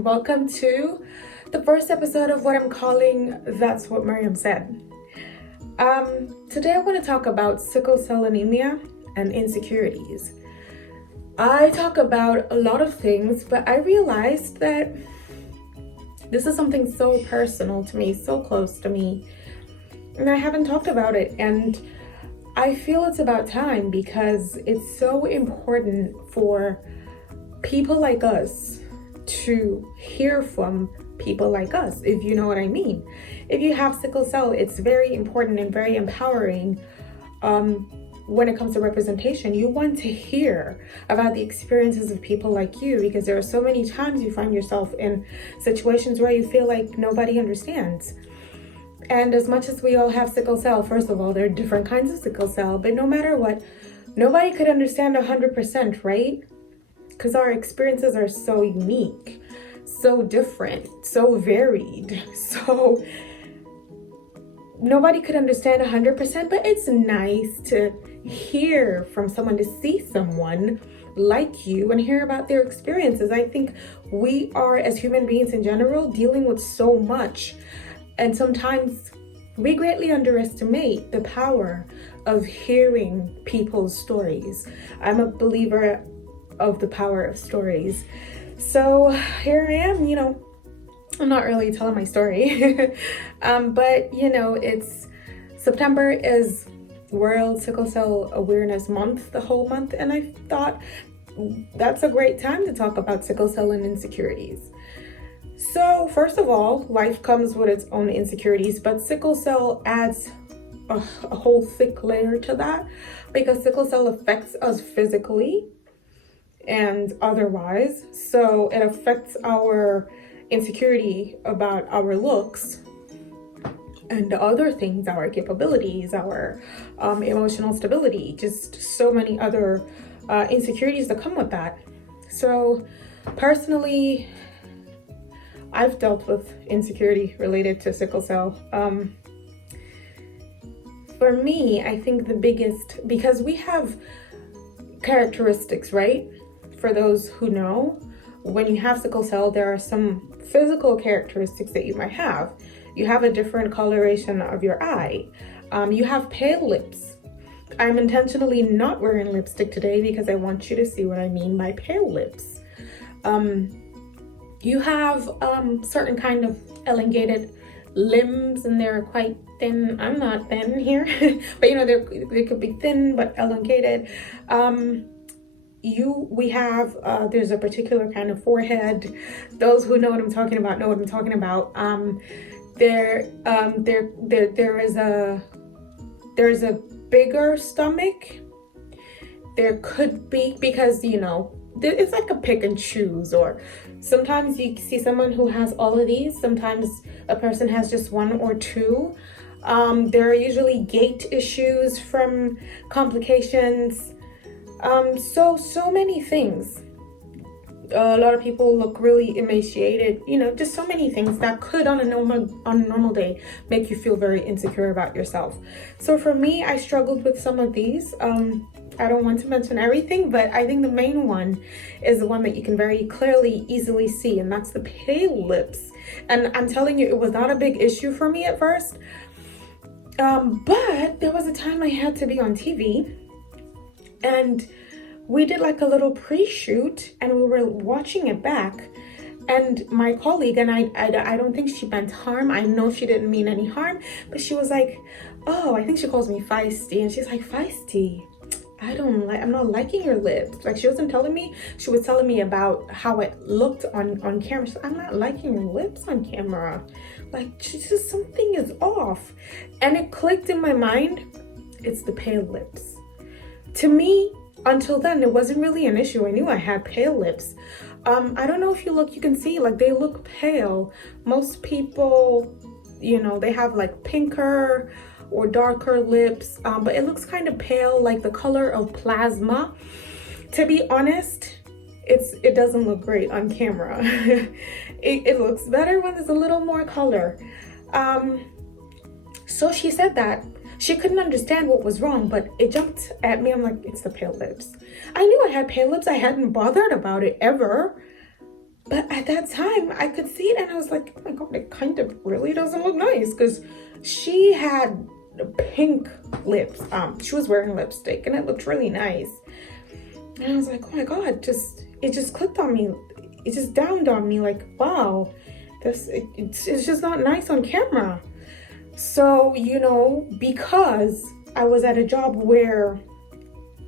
and welcome to the first episode of what I'm calling That's What Miriam Said. Today I want to talk about sickle cell anemia and insecurities. I talk about a lot of things, but I realized that this is something so personal to me, so close to me, and I haven't talked about it, and I feel it's about time because it's so important for people like us to hear from people like us, if you know what I mean. If you have sickle cell, it's very important and very empowering when it comes to representation. You want to hear about the experiences of people like you, because there are so many times you find yourself in situations where you feel like nobody understands. And as much as we all have sickle cell, first of all, there are different kinds of sickle cell, but no matter what, nobody could understand 100%, right? Because our experiences are so unique, so different, so varied. So nobody could understand 100%, but it's nice to hear from someone, to see someone like you and hear about their experiences. I think we are, as human beings in general, dealing with so much. And sometimes we greatly underestimate the power of hearing people's stories. I'm a believer of the power of stories. So here I am, I'm not really telling my story, but it's September is World Sickle Cell Awareness Month, the whole month, and I thought that's a great time to talk about sickle cell and insecurities. So first of all, life comes with its own insecurities, but sickle cell adds a whole thick layer to that, because sickle cell affects us physically and otherwise. So it affects our insecurity about our looks and other things, our capabilities, our emotional stability, just so many other insecurities that come with that. So personally, I've dealt with insecurity related to sickle cell. For me, I think the biggest, because we have characteristics, right? For those who know, when you have sickle cell, there are some physical characteristics that you might have. You have a different coloration of your eye. You have pale lips. I'm intentionally not wearing lipstick today because I want you to see what I mean by pale lips. You have certain kind of elongated limbs, and they're quite thin. I'm not thin here, but they could be thin but elongated. There's a particular kind of forehead. Those who know what I'm talking about know what I'm talking about. There's a bigger stomach. There could be, because it's like a pick and choose, or sometimes you see someone who has all of these, sometimes a person has just one or two. There are usually gait issues from complications. So many things. A lot of people look really emaciated, just so many things that could on a normal day make you feel very insecure about yourself. So for me, I struggled with some of these. I don't want to mention everything, but I think the main one is the one that you can very clearly, easily see, and that's the pale lips. And I'm telling you, it was not a big issue for me at first. But there was a time I had to be on TV, and we did like a little pre-shoot, and we were watching it back, and my colleague, and I don't think she meant harm. I know she didn't mean any harm, but she was like, oh, I think she calls me feisty, and she's like, feisty? I'm not liking your lips. Like, she wasn't telling me, she was telling me about how it looked on camera. She's like, I'm not liking your lips on camera. Like, something is off. And it clicked in my mind, it's the pale lips. To me, until then, it wasn't really an issue. I knew I had pale lips. I don't know if you can see, like, they look pale. Most people, they have like pinker or darker lips, but it looks kind of pale, like the color of plasma. To be honest, it doesn't look great on camera. it looks better when there's a little more color. So she said that she couldn't understand what was wrong, but it jumped at me. I'm like, it's the pale lips. I knew I had pale lips. I hadn't bothered about it ever. But at that time, I could see it and I was like, oh my God, it kind of really doesn't look nice, because she had pink lips. She was wearing lipstick and it looked really nice. And I was like, oh my God, it just clicked on me. It just dawned on me like, wow, it's just not nice on camera. So, because I was at a job where,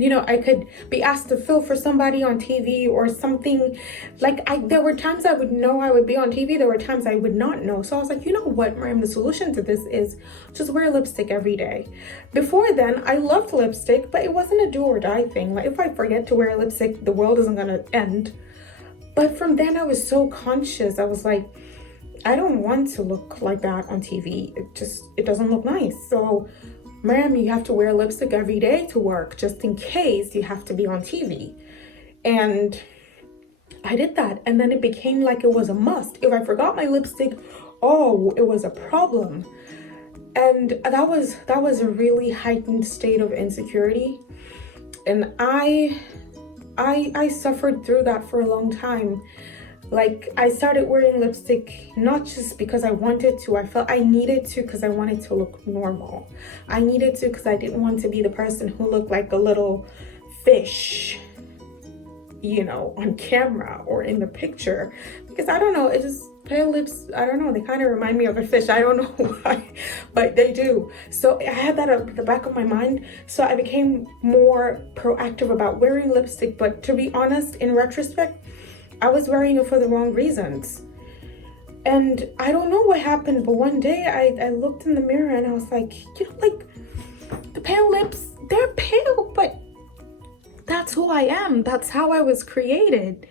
I could be asked to fill for somebody on TV or something. There were times I would know I would be on TV. There were times I would not know. So I was like, you know what, Miriam, the solution to this is just wear lipstick every day. Before then, I loved lipstick, but it wasn't a do or die thing. Like, if I forget to wear lipstick, the world isn't gonna end. But from then I was so conscious. I was like, I don't want to look like that on TV. It doesn't look nice. So, Miriam, you have to wear lipstick every day to work, just in case you have to be on TV. And I did that. And then it became like it was a must. If I forgot my lipstick, oh, it was a problem. And that was a really heightened state of insecurity. And I suffered through that for a long time. Like, I started wearing lipstick not just because I wanted to. I felt I needed to because I wanted to look normal. I needed to because I didn't want to be the person who looked like a little fish, on camera or in the picture. Because I don't know, it just, pale lips, I don't know, they kind of remind me of a fish. I don't know why, but they do. So I had that at the back of my mind. So I became more proactive about wearing lipstick. But to be honest, in retrospect, I was wearing it for the wrong reasons. And I don't know what happened, but one day I looked in the mirror and I was like, the pale lips, they're pale, but that's who I am. That's how I was created,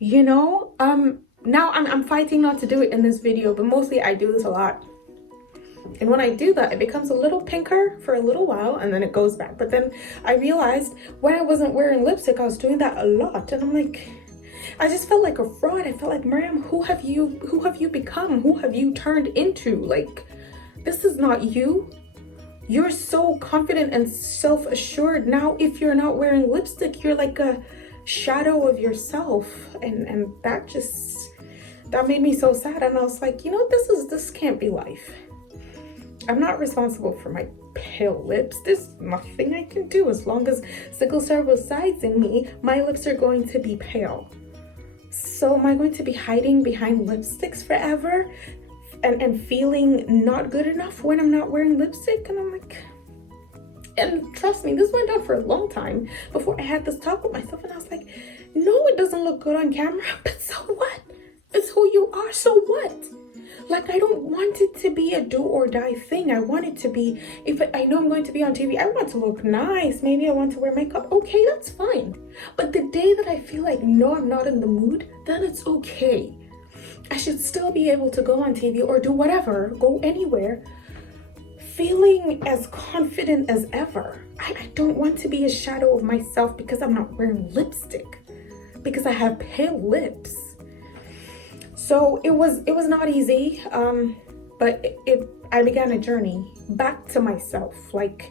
Now I'm fighting not to do it in this video, but mostly I do this a lot. And when I do that, it becomes a little pinker for a little while and then it goes back. But then I realized when I wasn't wearing lipstick, I was doing that a lot. And I'm like, I just felt like a fraud. I felt like, Miriam, who have you become? Who have you turned into? Like, this is not you. You're so confident and self-assured. Now, if you're not wearing lipstick, you're like a shadow of yourself. And that made me so sad. And I was like, this can't be life. I'm not responsible for my pale lips. There's nothing I can do. As long as sickle cell resides in me, my lips are going to be pale. So am I going to be hiding behind lipsticks forever and feeling not good enough when I'm not wearing lipstick? And I'm like, and trust me, this went on for a long time before I had this talk with myself. And I was like, no, it doesn't look good on camera, but so what? It's who you are, so what? Like, I don't want it to be a do or die thing. I want it to be, if I know I'm going to be on TV, I want to look nice. Maybe I want to wear makeup. Okay, that's fine. But the day that I feel like, no, I'm not in the mood, then it's okay. I should still be able to go on TV or do whatever, go anywhere, feeling as confident as ever. I don't want to be a shadow of myself because I'm not wearing lipstick, because I have pale lips. So it was not easy, but I began a journey back to myself. Like,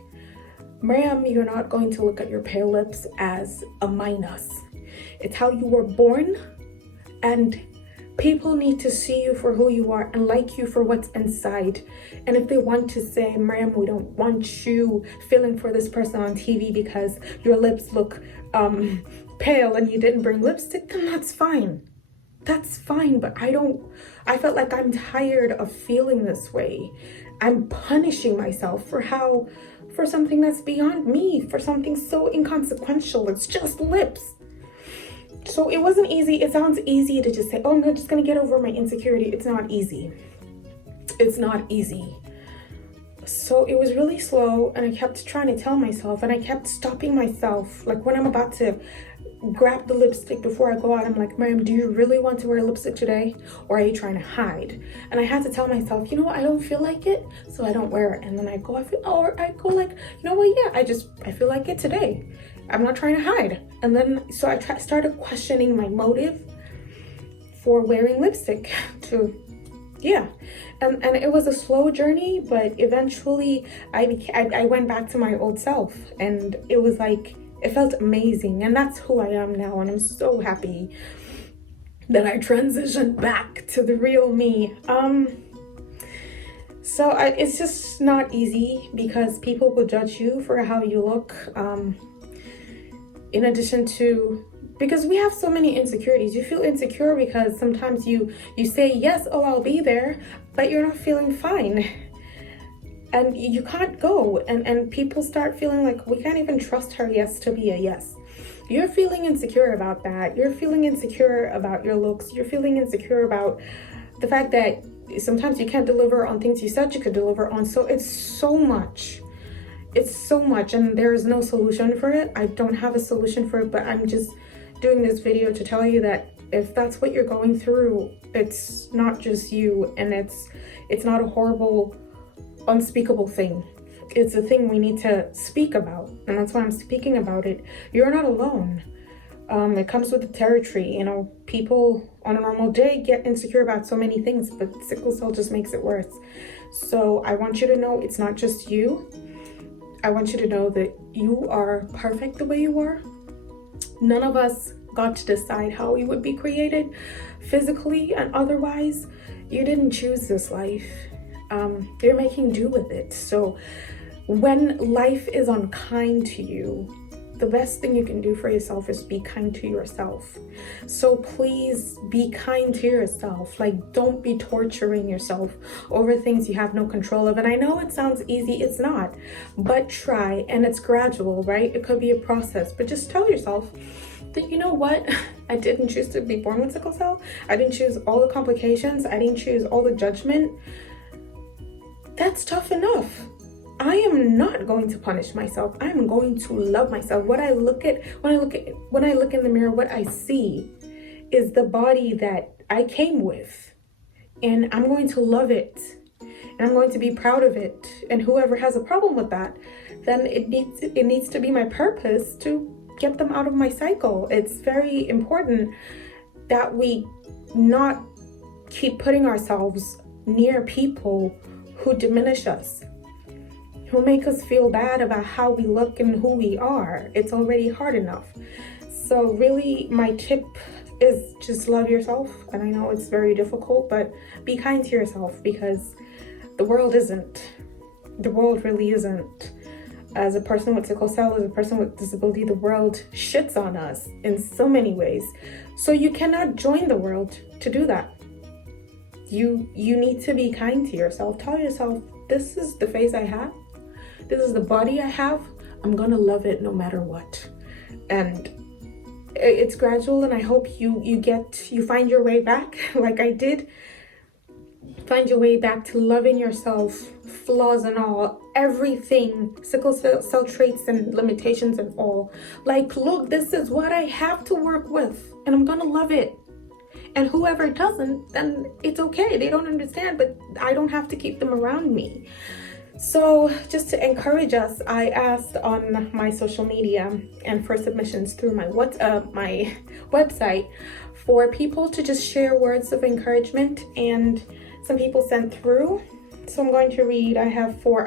Miriam, you're not going to look at your pale lips as a minus. It's how you were born, and people need to see you for who you are and like you for what's inside. And if they want to say, Miriam, we don't want you feeling for this person on TV because your lips look pale and you didn't bring lipstick, then that's fine. That's fine, but I felt like I'm tired of feeling this way. I'm punishing myself for something that's beyond me, for something so inconsequential. It's just lips. So it wasn't easy. It sounds easy to just say, oh, I'm just gonna get over my insecurity. It's not easy. It's not easy. So it was really slow, and I kept trying to tell myself, and I kept stopping myself. Like, when I'm about to grab the lipstick before I go out, I'm like, Miriam, do you really want to wear lipstick today, or are you trying to hide? And I had to tell myself, I don't feel like it, so I don't wear it. And then I go like, I feel like it today. I'm not trying to hide. And then so I started questioning my motive for wearing lipstick and it was a slow journey, but eventually I went back to my old self, and it was like, it felt amazing. And that's who I am now, and I'm so happy. that I transitioned back to the real me. It's just not easy because people will judge you for how you look. In addition to, because we have so many insecurities. You feel insecure because sometimes you say, yes, oh, I'll be there, but you're not feeling fine. And you can't go. And people start feeling like, we can't even trust her yes to be a yes. You're feeling insecure about that. You're feeling insecure about your looks. You're feeling insecure about the fact that sometimes you can't deliver on things you said you could deliver on. So it's so much. It's so much, and there is no solution for it. I don't have a solution for it, but I'm just doing this video to tell you that if that's what you're going through, it's not just you, and it's not a horrible, unspeakable thing. It's a thing we need to speak about, and that's why I'm speaking about it. You're not alone. It comes with the territory. You know, people on a normal day get insecure about so many things, but sickle cell just makes it worse. So I want you to know it's not just you. I want you to know that you are perfect the way you are. None of us got to decide how we would be created, physically and otherwise. You didn't choose this life. You're making do with it. So when life is unkind to you, the best thing you can do for yourself is be kind to yourself. So please be kind to yourself. Like, don't be torturing yourself over things you have no control of. And I know it sounds easy, it's not, but try. And it's gradual, right? It could be a process, but just tell yourself that, you know what? I didn't choose to be born with sickle cell. I didn't choose all the complications. I didn't choose all the judgment. That's tough enough. I am not going to punish myself. I'm going to love myself. When I look in the mirror, what I see is the body that I came with, and I'm going to love it, and I'm going to be proud of it. And whoever has a problem with that, then it needs to be my purpose to get them out of my cycle. It's very important that we not keep putting ourselves near people who diminish us, who make us feel bad about how we look and who we are. It's already hard enough. So really, my tip is just love yourself. And I know it's very difficult, but be kind to yourself, because the world really isn't. As a person with sickle cell, as a person with disability, the world shits on us in so many ways. So you cannot join the world to do that. You need to be kind to yourself. Tell yourself, this is the face I have. This is the body I have. I'm gonna love it no matter what. And it's gradual, and I hope you find your way back, like I did. Find your way back to loving yourself, flaws and all, everything, sickle cell traits and limitations and all. Like, look, this is what I have to work with, and I'm gonna love it. And whoever doesn't, then it's okay. They don't understand, but I don't have to keep them around me. So just to encourage us, I asked on my social media and for submissions through my website for people to just share words of encouragement, and some people sent through. So I'm going to read. I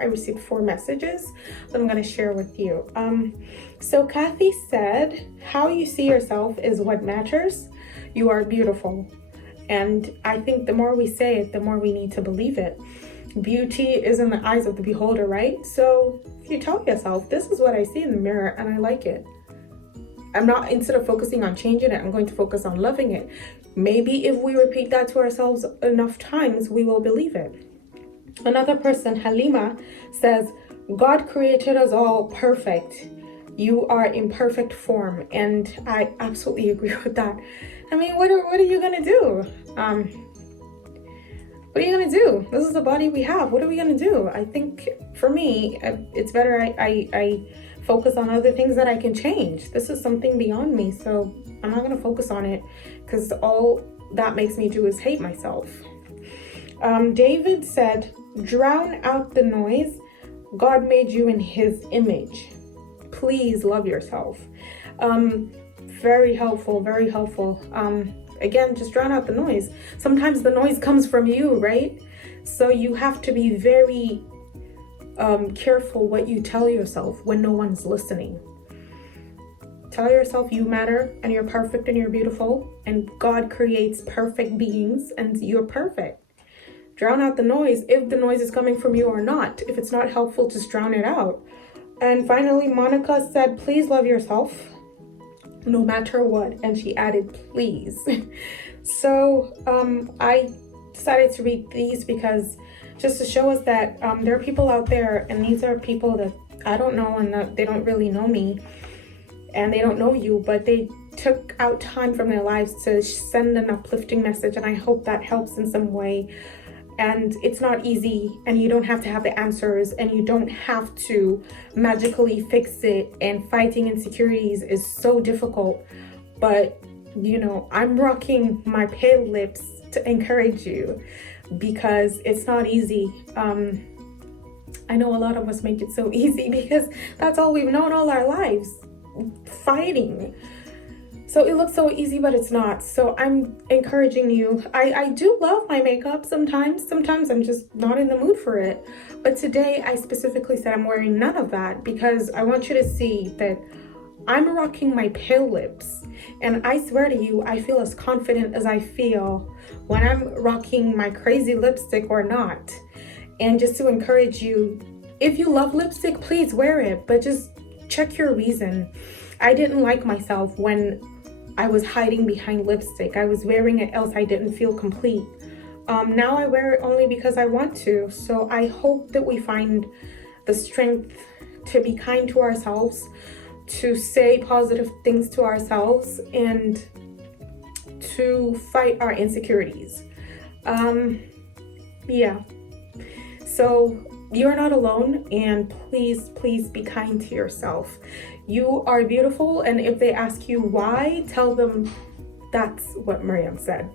received 4 messages that I'm going to share with you. So Kathy said, how you see yourself is what matters. You are beautiful. And I think the more we say it, the more we need to believe it. Beauty is in the eyes of the beholder, right? So if you tell yourself, this is what I see in the mirror and I like it, instead of focusing on changing it, I'm going to focus on loving it. Maybe if we repeat that to ourselves enough times, we will believe it. Another person, Halima, says, God created us all perfect. You are in perfect form. And I absolutely agree with that. I mean, what are you gonna do? What are you gonna do? This is the body we have. What are we gonna do? I think for me, it's better I focus on other things that I can change. This is something beyond me, so I'm not gonna focus on it, because all that makes me do is hate myself. David said, drown out the noise. God made you in his image. Please love yourself. Very helpful, very helpful. Again, just drown out the noise. Sometimes the noise comes from you, right? So you have to be very careful what you tell yourself when no one's listening. Tell yourself you matter and you're perfect and you're beautiful, and God creates perfect beings and you're perfect. Drown out the noise if the noise is coming from you or not. If it's not helpful, just drown it out. And finally, Monica said, please love yourself no matter what. And she added, please. So I decided to read these because just to show us that there are people out there, and these are people that I don't know and that they don't really know me and they don't know you, but they took out time from their lives to send an uplifting message, and I hope that helps in some way. And it's not easy, and you don't have to have the answers, and you don't have to magically fix it, and fighting insecurities is so difficult. But you know, I'm rocking my pale lips to encourage you because it's not easy. I know a lot of us make it so easy because that's all we've known all our lives, fighting. So it looks so easy, but it's not. So I'm encouraging you. I do love my makeup sometimes. Sometimes I'm just not in the mood for it. But today I specifically said I'm wearing none of that because I want you to see that I'm rocking my pale lips. And I swear to you, I feel as confident as I feel when I'm rocking my crazy lipstick or not. And just to encourage you, if you love lipstick, please wear it, but just check your reason. I didn't like myself when I was hiding behind lipstick. I was wearing it else I didn't feel complete. Now I wear it only because I want to. So I hope that we find the strength to be kind to ourselves, to say positive things to ourselves, and to fight our insecurities. Yeah. So you're not alone, and please be kind to yourself. You are beautiful, and if they ask you why, tell them that's what Miriam said.